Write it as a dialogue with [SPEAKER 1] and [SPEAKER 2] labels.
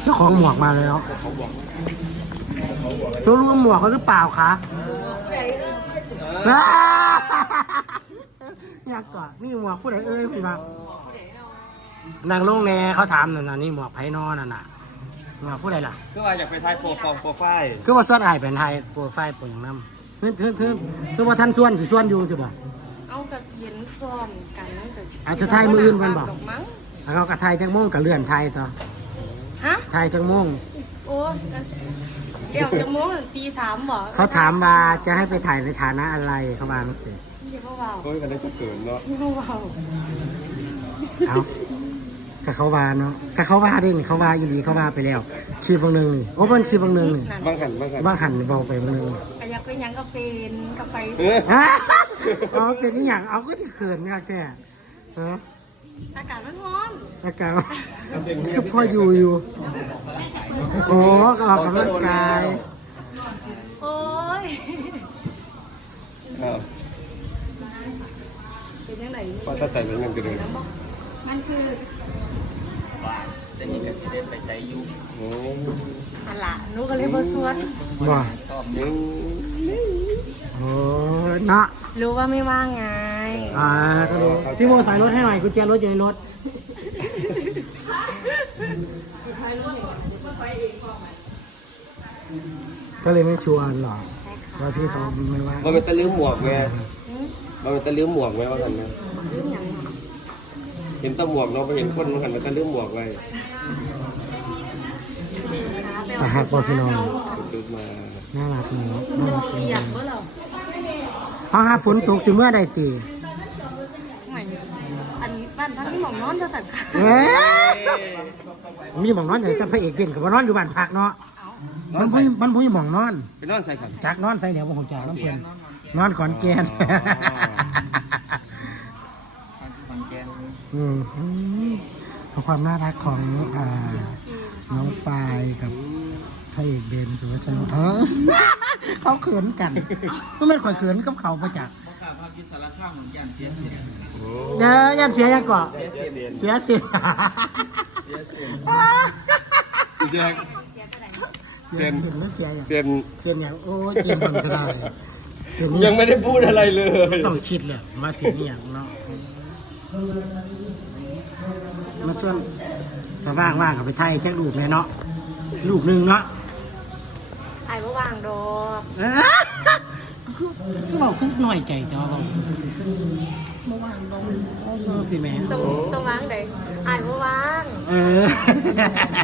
[SPEAKER 1] เจ้าของหมวกมาแล้วตัวรู้หมวกเขาหรือเปล่าคะอยากกอดนี่หมวกผู้ใดเอ้ยพี่บ้างนางลงแน่เขาถามนั่นน่ะนี่หมวกไผ่นอนน่ะหมวกผู้ใดล่ะ
[SPEAKER 2] ก็ว่าอยากไปถ่ายโปรไฟล์
[SPEAKER 1] คือว่าส่วนไอ้เป็นไทยโปรไฟล์ปอย่างน้ำคือว่าท่านส่วนสิส่วนอยู่สิบ่
[SPEAKER 3] เอากับเย็นซ้อมกัน
[SPEAKER 1] อาจจะไทยมืออื่นมันบอก
[SPEAKER 3] มั้ง
[SPEAKER 1] แล้วเขาก็ไทยจังโมงกับเลื่อนไทยต่อ
[SPEAKER 3] ฮะ
[SPEAKER 1] ไทยจังโมง
[SPEAKER 3] โอ้เดี๋ยวจะโม้ถึงตี3บ่
[SPEAKER 1] เขาถามว่าจะให้ไปถ่ายในฐานะอะไรเขาว่านักเสีย
[SPEAKER 3] เดี๋ยวเบา
[SPEAKER 2] ก็กันได้ก็เกินเนาะ
[SPEAKER 3] เบา
[SPEAKER 1] เอาก็เขาว่าเนาะก็เขาว่าด้วยนี่เขาว่าอีหลีเขาว่าไปแล้วคีบบางหนึ่งนี่โอ้มันคีบบางหนึ่งนี่
[SPEAKER 2] บางหัน
[SPEAKER 1] บางหันบอกไปบางหนึ่ง
[SPEAKER 3] ก็อยากไปยังก็เป็นก็ไป
[SPEAKER 1] ฮะอ๋อเป็นนี่อย่างเอาก็จะเขินนะแกฮะ
[SPEAKER 3] อากาศมันร้อน
[SPEAKER 1] อากาศก็พ่ออยู่โอ้ก็ออกกำลังกาย
[SPEAKER 3] โอ้ยเป็นยังไง
[SPEAKER 2] ว่าถ้าใส่เป็นเงินกันเลย
[SPEAKER 3] มันคือ
[SPEAKER 4] ว่าจะมีกับสิเดนไปใจยุ่ง
[SPEAKER 2] โอ้
[SPEAKER 3] อะไรหนูก็เลยบ่สวน
[SPEAKER 1] ว่า
[SPEAKER 4] ชอบ
[SPEAKER 2] ยัง
[SPEAKER 1] โอ้เนาะ
[SPEAKER 3] รู้ว่าไม่ว่างไง
[SPEAKER 1] ก็รู้พี่โมถ่ายรถให้หน่อยกุญแจรถอยู่ในรถก็เลยไม่ชวนหรอกว่าพี่เขาไม่ว่า
[SPEAKER 2] มันเป็นตะลิ้วหมวกไงมันเป็นตะลิ้วหมวกไงว่ากันนะ
[SPEAKER 3] เรื่องอย่าง
[SPEAKER 2] เห็นตะหมวกเนาะไปเห็นคนมันหันเป็นตะลิ้วหมวกไว้
[SPEAKER 1] แต่หากว่าพี่น้อง
[SPEAKER 2] ซื้อมา
[SPEAKER 1] น่ารักเนาะน่ารักจริง
[SPEAKER 3] เปียกเมื่อเรา
[SPEAKER 1] เพราะหาฝนตกสิเมื่อใดตี
[SPEAKER 3] ไม่อันบ้านทั้งนี้หมองนอนเท่าสัตว์ค่ะ
[SPEAKER 1] มีหมองนอนอย่างกับพระเอกเป็นกับนอนอยู่บ้านพักเนาะมันพูดหมองนอน
[SPEAKER 2] ไปนอนใส่ขัน
[SPEAKER 1] จากนอนใส่เดี๋ยวผมจากน้ำเพลินนอนขอนแก่น
[SPEAKER 4] ฟังแกน
[SPEAKER 1] เพราะความน่ารักของน้องปายกับพระเอกเบนสุวรรณชัยเขาเขินกันก็ไม่ค่อยเขินกับเขาประจักษ์
[SPEAKER 4] ข้าพากิสารข้ามเหมือนยันเสียเสีย
[SPEAKER 1] เดี๋ยวยันเสียยังก่อนเสียเสีย
[SPEAKER 2] แยกเซน
[SPEAKER 1] เสียหรือเสียอย่าง
[SPEAKER 2] เซน
[SPEAKER 1] เสียอย่างโอ้ยเกมมันก็ได้เสีย
[SPEAKER 2] ยังไม่ได้พูดอะไรเลย
[SPEAKER 1] ต้องคิดเลยมาเสียอย่างเนาะมาส่วนถ้าว่างๆกับไปไทยแค่ลูกเลยเนาะลูกหนึ่งเนาะ
[SPEAKER 3] ไอ้บ่วางดอก
[SPEAKER 1] ก็บอกคุกหน่อยใจจ้าบอกบ่ว่างดอกสิแม่
[SPEAKER 3] ต้องวางใดไอ้บ่วาง
[SPEAKER 1] เออ